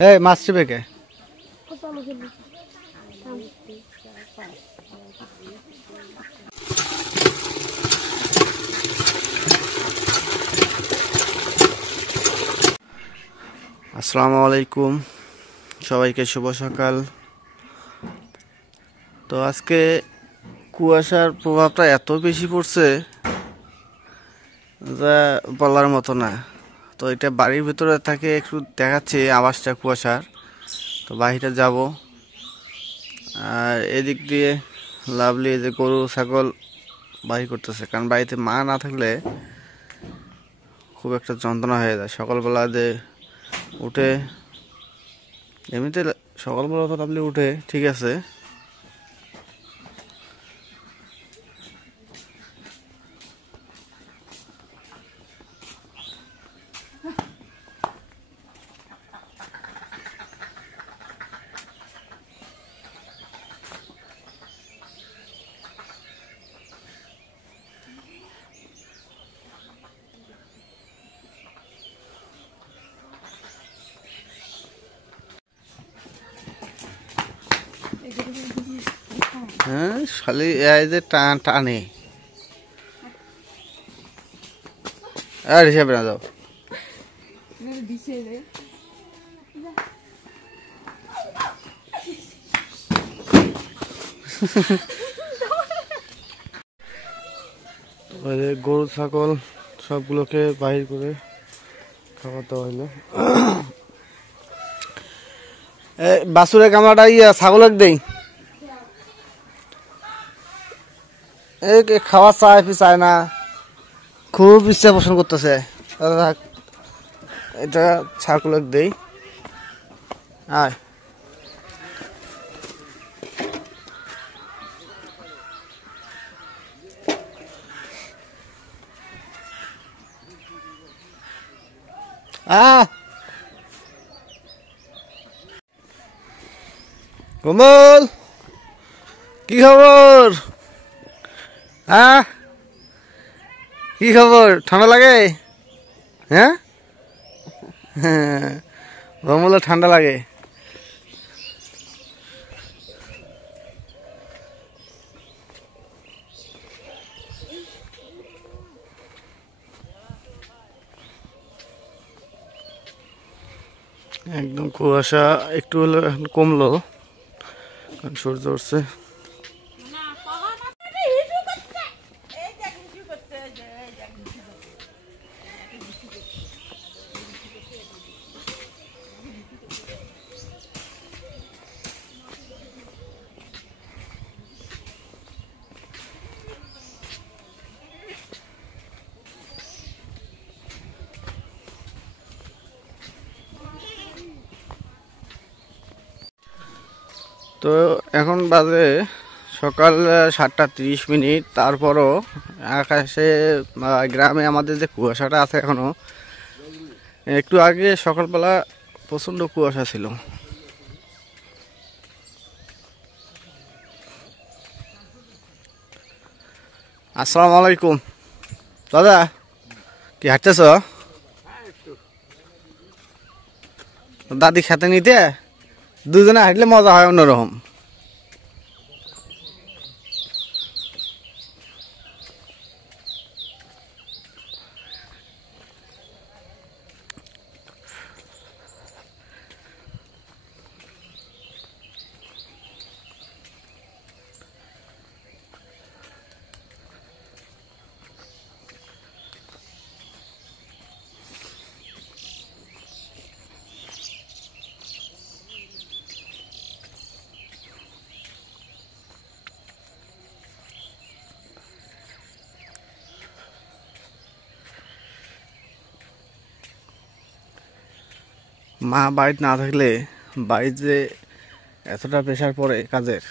এই মাছ চিবে কে? আসসালামু আলাইকুম, সবাইকে শুভ সকাল। তো আজকে কুয়াশার প্রভাবটা এত বেশি পড়ছে যা বলার মতো না। তো এটা বাড়ির ভিতরে থাকে, একটু দেখাচ্ছে আওয়াজটা কুয়াশার। তো বাহিরে যাব, আর এদিক দিয়ে লাভলি যে গরু ছাগল বাহির করতেছে, কারণ বাড়িতে মা না থাকলে খুব একটা যন্ত্রণা হয়ে যায়। সকালবেলা যে উঠে, এমনিতে সকালবেলা তো লাভলি উঠে ঠিক আছে, হ্যাঁ খালি এই যে টানে আর হিসাবে না যাও। গরু ছাগল সবগুলোকে বাহির করে খাবার দেওয়া হইলো। বাছুরের কামড়াটা ছাগলের দেই, খাওয়া চায় না, খুব ইচ্ছা পোষণ করতেছে। এটা ছাগলের দেই। আয় কমল, কি খবর? কি খবর? ঠান্ডা লাগে? হ্যাঁ, কমলের ঠান্ডা লাগে। একদম কুয়াশা একটু হলো এখন কমলো, কারণ সূর্য উঠছে। তো এখন বাজে সকাল 7:30। তারপরও আকাশে গ্রামে আমাদের যে কুয়াশাটা আছে এখনো, একটু আগে সকালবেলা প্রচণ্ড কুয়াশা ছিল। আসসালামু আলাইকুম দাদা, কি হাঁটতেছ? দাদি খেতে নিতে দুজনে হাঁটলে মজা হয় অন্যরকম। মা বাড়িতে না থাকলে বাড়িতে যে এতটা প্রেশার পড়ে কাজের,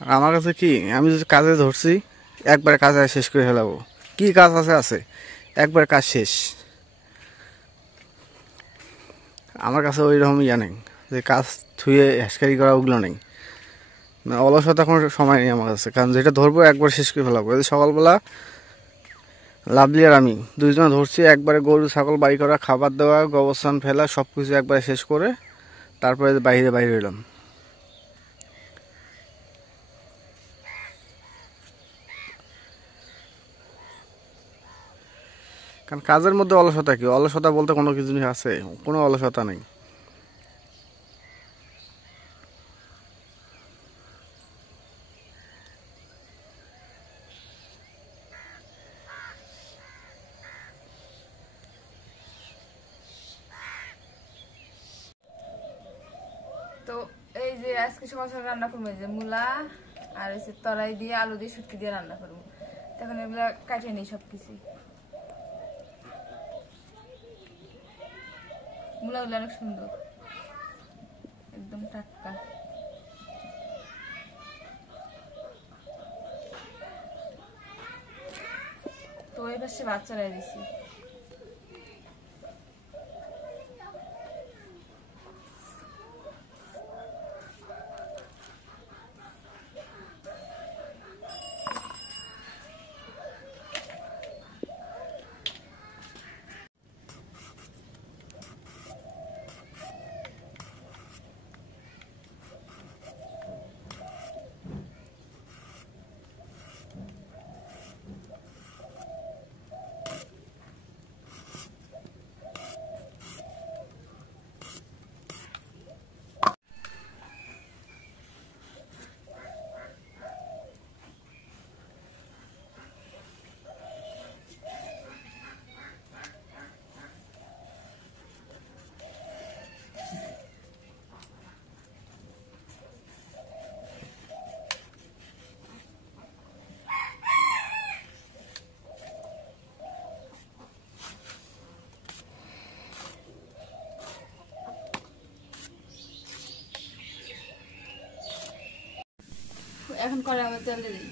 আর আমার কাছে কি, আমি যদি কাজে ধরছি একবার কাজ শেষ করে ফেলাবো, কি কাজ আছে একবার কাজ শেষ। আমার কাছে ওই রকম নেই যে কাজ থুয়ে হ্যাসকারি করা, ওগুলো নেই। অলসতা কোনো সময় নেই আমার কাছে, কারণ যেটা ধরবো একবার শেষ করে ফেলাবো। সকালবেলা লাভলি আর আমি দুইজন ধরছি একবারে, গরু ছাগল বাড়ি করা, খাবার দেওয়া, গোবরসান ফেলা সব কিছু একবারে শেষ করে তারপরে বাইরে এলাম। কারণ কাজের মধ্যে অলসতা কি, অলসতা বলতে কোনো কিছু জিনিস আছে? কোনো অলসতা নেই। তো এই যে আজকে সকাল সকাল রান্না করবো, এই যে মূলা আর হচ্ছে তরাই দিয়ে আলু দিয়ে শুটকি দিয়ে রান্না করবো। তখন এগুলা কাটিয়ে নিই সবকিছু। মূলাগুলো অনেক সুন্দর, একদম টাটকা। তো এই পাশে ভাত চড়াই দিছি। এখন করে আবার তেল দিয়ে দিই।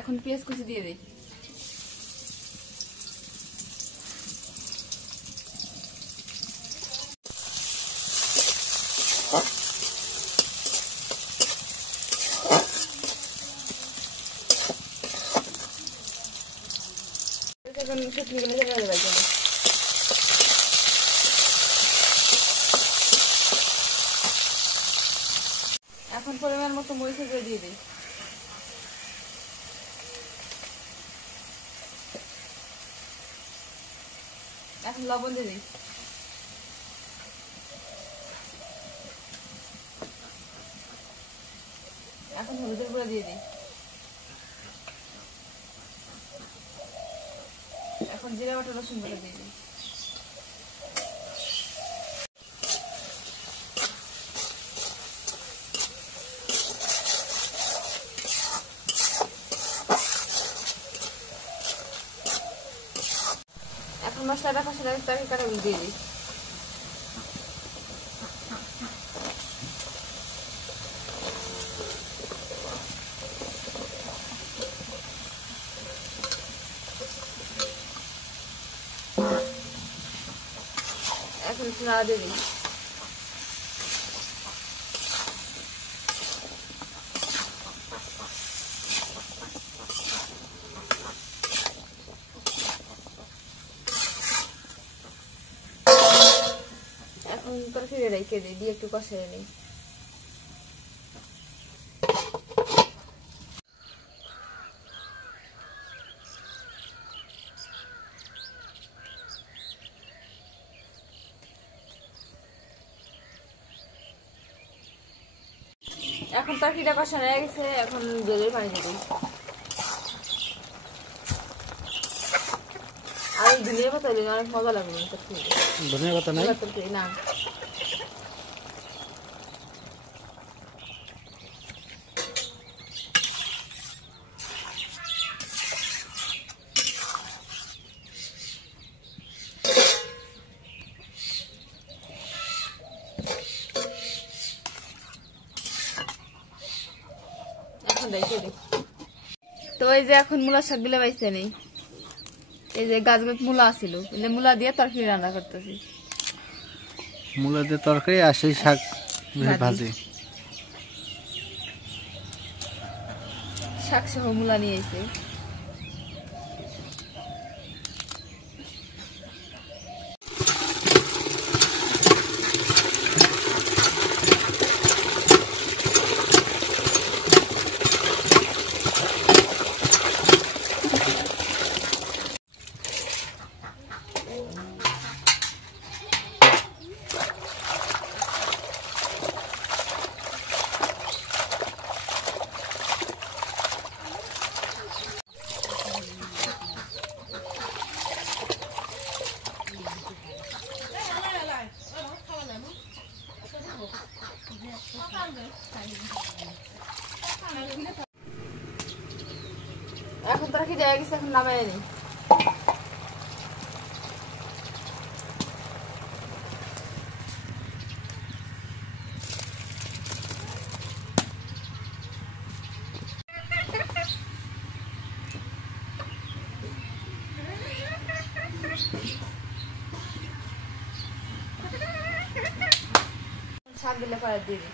এখন পেঁয়াজ কুচি দিয়ে দিই। এখন শুকনো করে দেওয়া যাবে। এখন পরিমাণ মতো মরিচের গুঁড়ো দিয়ে দিই। এখন লবণ দিয়ে দিই। এখন হলুদের গুঁড়ো দিয়ে দিই। এখন জিরা বাটা রসুন বাটা দিয়ে দিই। এখন মশলাটা কষানো তরকারি কাটাগুলো দিয়ে দিই। এখন একটু নাড়া দিয়ে দিই। এখন তরকারি রেখে দিই, দিয়ে একটু কষিয়ে নিই। এখন তরকারিটা কষানো হয়ে গেছে, এখন জলের পানি দিয়ে দিই। আর এই ধনিয়া পাতা দিলে অনেক মজা লাগবে। ধনিয়া পাতা নাই না, এখন রেখে দিই। তো এই যে এখন মূলা শাক গুলো বাইছে নেই, এই যে গাছগুলো মূলা আছিল, মূলা দিয়ে তরকারি রান্না করতেছি। মূলা দিয়ে তরকারি আর সেই শাক ভাজি। শাক সহ মূলা নিয়ে এসে এখন তোরা কি জায়গা গেছে এখন নামাই নি শাক দিলে পরে দিয়ে দিই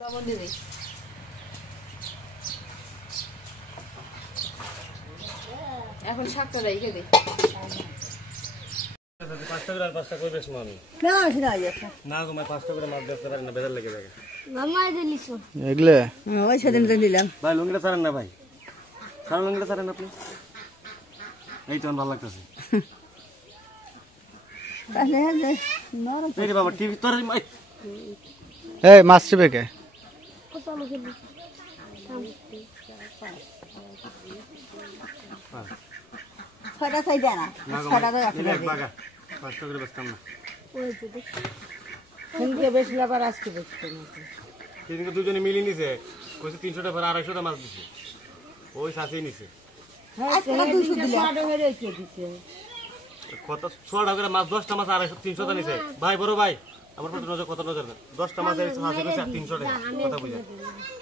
লবণ দিয়ে দিই এখন শাকটা রেখে দিই এগুলো ভাই লুঙ্গিটা ছাড়েন না ভাই সারা লুঙ্গিটা ছাড়েন আপনি এই তো ভালো লাগতেছে বাবা টিভি তোর এই মাছ চিবে কে ছয়টা চাই দেয় না ছয়টা তো রাখি বাগা 5 করে বেচতাম না কিন্তু বেশি আবার আজকে বেশি সেদিনকে দুজনে মিলিয়ে নিছে কইছে 300 টাকা 250 টাকা মাছ দিছে ওই সাথেই নিছে কত 6 টাকা করে মাছ 10টা মাছ 250 300 টাকা নিছে ভাই বড় ভাই আমার প্রতি নজর কত নজর 10টা মাছ এই সাথে কইছে 300 টাকা কথা বুঝা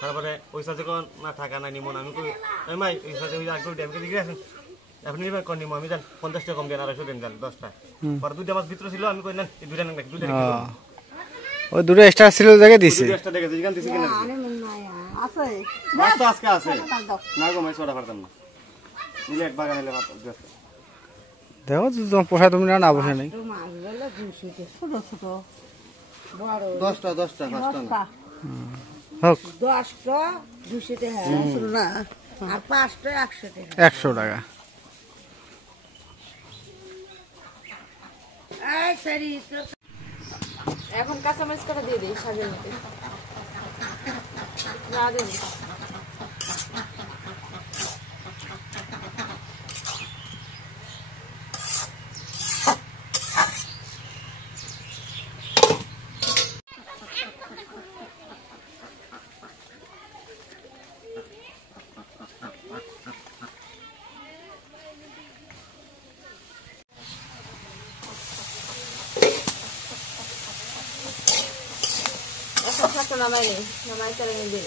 তারপরে ওই সাথে কোন না টাকা নাই নিমন আমি কই এই ভাই এই সাথে ওই আগে ড্যামকে দিকে আসেন আপনি নিবেন কোন নিমো আমি জান 50 টাকা কম দেন 250 দেন 10টা পর দুইটা মাছ ভিতরে ছিল আমি কই না এই দুইটা নাকি দুইটা ওই দুটো এক্সট্রা ছিল জায়গা দিছে দুইটা এক্সট্রা দেখে জিগান দিছে কিনা আছে মাছ তো আজকে আছে না গো মাছ ওটা পারতাম না নিলে এক বাগা নিলে মাছ দেখো তোমার পোষা তুমি না পোষা নেই মাছ বলে 200 ছোট ছোট বড় 10টা 5টা না হোক 10টা 200 টাকা শুনো না আর 5টা 100 টাকা 100 টাকা এই সরি এখন কাঁচামরিচ কাটা দিয়ে দিই শাকের মধ্যে না দিই এখন শাকটা নামাই নেই নামাই তেলে নিয়ে দিই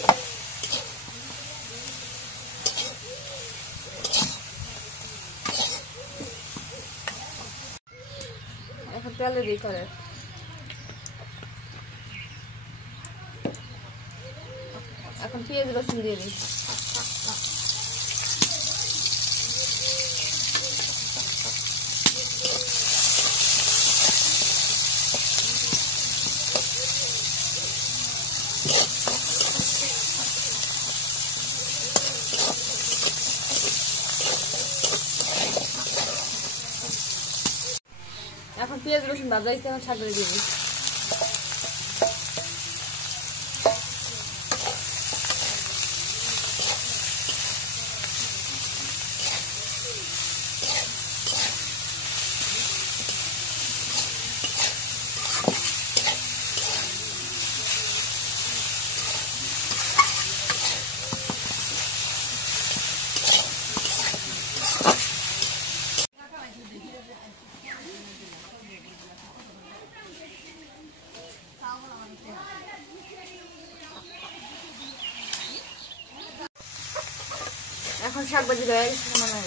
এখন তেলে দিই করে এখন পেঁয়াজ রসুন দিয়ে দিই এখন পেঁয়াজ রসুন ভাজা হয়েছে এখন শাক দিয়ে দিই এখন শাক ভাজি হয়ে গেছে নামাই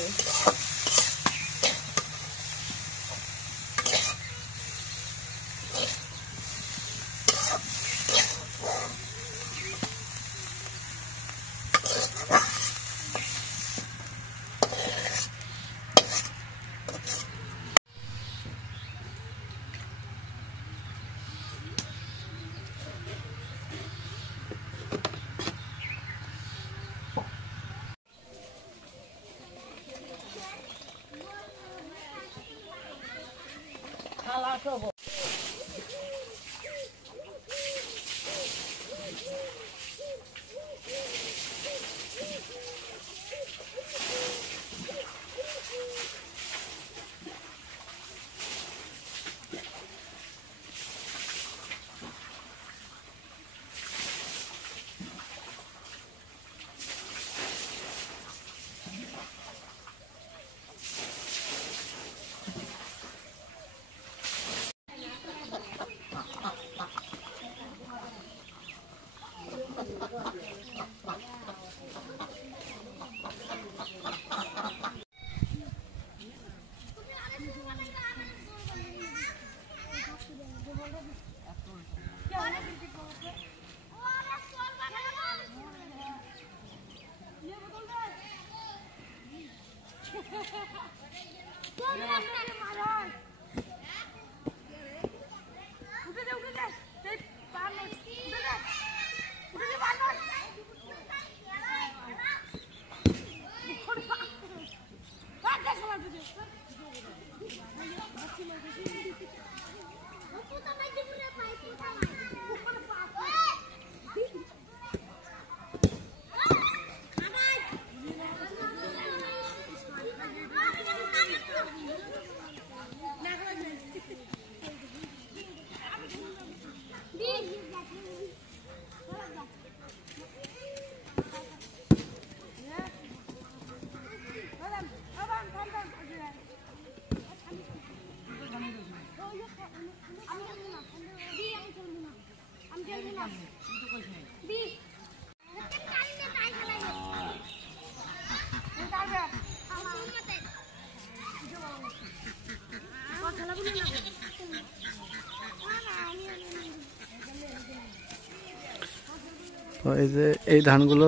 তো এই যে এই ধানগুলো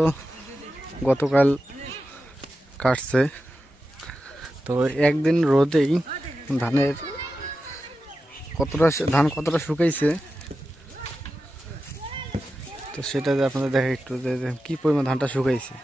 গতকাল কাটছে, তো একদিন রোদেই ধানের ধান কতটা শুকাইছে তো সেটা যে আপনাদের দেখা একটু যে কি পরিমাণ ধানটা শুকাইছে।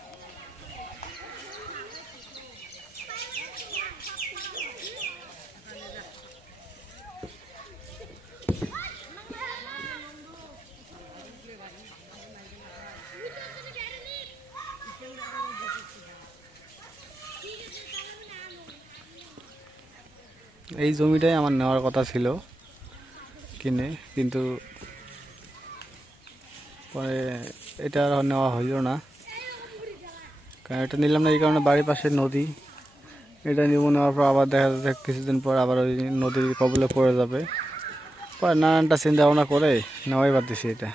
এই জমিটাই আমার নেওয়ার কথা ছিল কিনে, কিন্তু পরে এটা আর নেওয়া হইল না, কারণ এটা নিলাম না এই কারণে বাড়ির পাশে নদী, এটা নিব, নেওয়ার পর আবার দেখা যাচ্ছে কিছুদিন পর আবার ওই নদীর কবলে পড়ে যাবে, পরে নানানটা চিন্তা ভাবনা করে নেওয়াই বাদ দিছি এটা।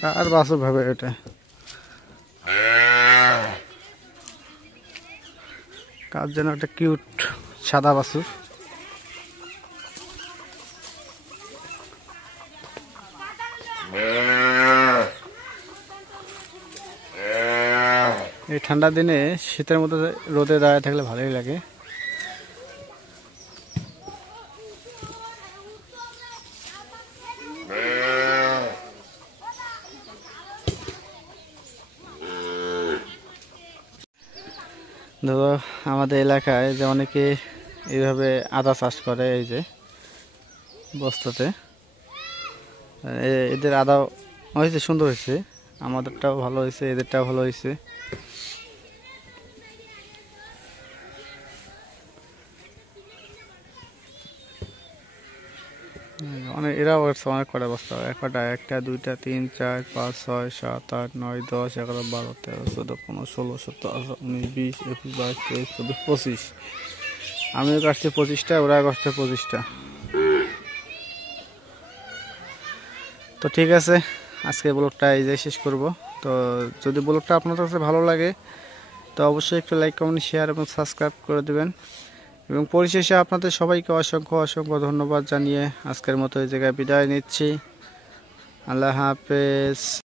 কার বাসু ভাবে এটা কার যেন একটা কিউট সাদা বাছুর। এই ঠান্ডা দিনে শীতের মধ্যে রোদে দাঁড়িয়ে থাকলে ভালোই লাগে। ধরো আমাদের এলাকায় যে অনেকে এইভাবে আদা চাষ করে, এই যে বস্তাতে, এদের আদা হয়েছে, সুন্দর হয়েছে, আমাদেরটাও ভালো হয়েছে, এদেরটাও ভালো হয়েছে। অনেক এরাও অনেক কটা বস্তা, একটা 2টা 3 4 5 6 7 8 9 10 11 12 13 14 15 16 17 18 19 20 21 22 23 24 25, আমিও কাটছি 25টা, ওরা কাটছে 25টা। তো ঠিক আছে, আজকে ব্লগটা এই যে শেষ করব। তো যদি ব্লগটা আপনার কাছে ভালো লাগে তো অবশ্যই একটু লাইক কমেন্ট শেয়ার এবং সাবস্ক্রাইব করে দেবেন, এবং পরিশেষে আপনাদের সবাইকে অসংখ্য অসংখ্য ধন্যবাদ জানিয়ে আজকের মতো এই জায়গায় বিদায় নিচ্ছি। আল্লাহ হাফেজ।